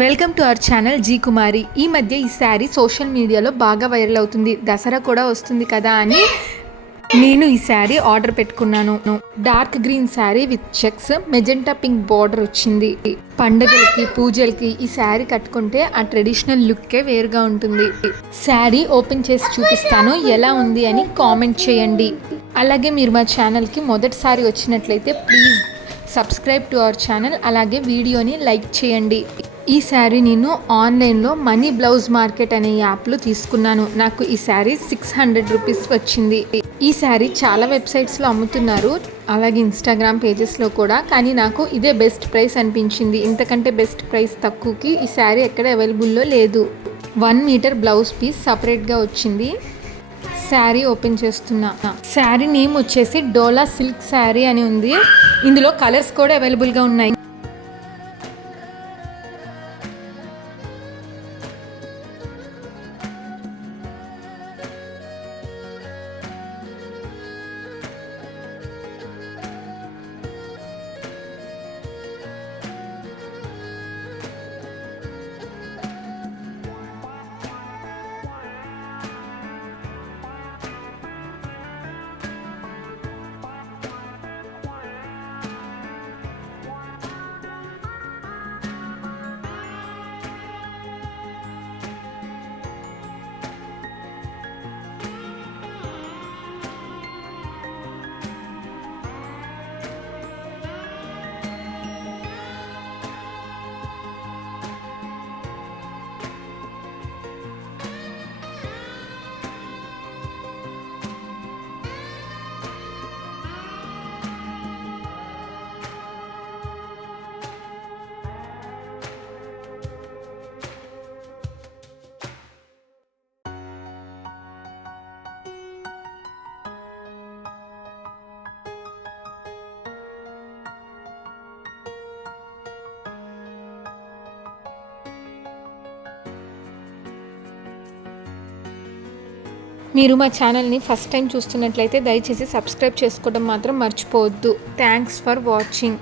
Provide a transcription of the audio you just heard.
Welcome to our channel జీ కుమారి. ఈ మధ్య ఈ శారీ సోషల్ మీడియాలో బాగా వైరల్ అవుతుంది. దసరా కూడా వస్తుంది కదా అని నేను ఈ శారీ ఆర్డర్ పెట్టుకున్నాను. Dark green sari with checks, magenta pink border వచ్చింది. పండుగలకి పూజలకి ఈ శారీ కట్టుకుంటే ఆ ట్రెడిషనల్ లుక్కే వేరుగా ఉంటుంది. శారీ ఓపెన్ చేసి చూపిస్తాను, ఎలా ఉంది అని కామెంట్ చేయండి. అలాగే మీరు మా ఛానల్కి మొదటిసారి వచ్చినట్లయితే please subscribe to our channel. అలాగే వీడియోని లైక్ చేయండి. ఈ శారీ నేను ఆన్లైన్లో మనీ బ్లౌజ్ మార్కెట్ అనే యాప్లో తీసుకున్నాను. నాకు ఈ శారీ 600 రూపీస్ వచ్చింది. ఈ శారీ చాలా వెబ్సైట్స్లో అమ్ముతున్నారు, అలాగే ఇన్స్టాగ్రామ్ పేజెస్లో కూడా. కానీ నాకు ఇదే బెస్ట్ ప్రైస్ అనిపించింది. ఇంతకంటే బెస్ట్ ప్రైస్ తక్కువకి ఈ శారీ ఎక్కడ అవైలబుల్లో లేదు. 1 మీటర్ బ్లౌజ్ పీస్ సపరేట్గా వచ్చింది. శారీ ఓపెన్ చేస్తున్నా. శారీ నేమ్ వచ్చేసి డోలా సిల్క్ శారీ అని ఉంది. ఇందులో కలర్స్ కూడా అవైలబుల్గా ఉన్నాయి. మీరు మా ఛానల్ని ఫస్ట్ టైం చూస్తున్నట్లయితే దయచేసి సబ్స్క్రైబ్ చేసుకోవడం మాత్రం మర్చిపోవద్దు. Thanks for watching.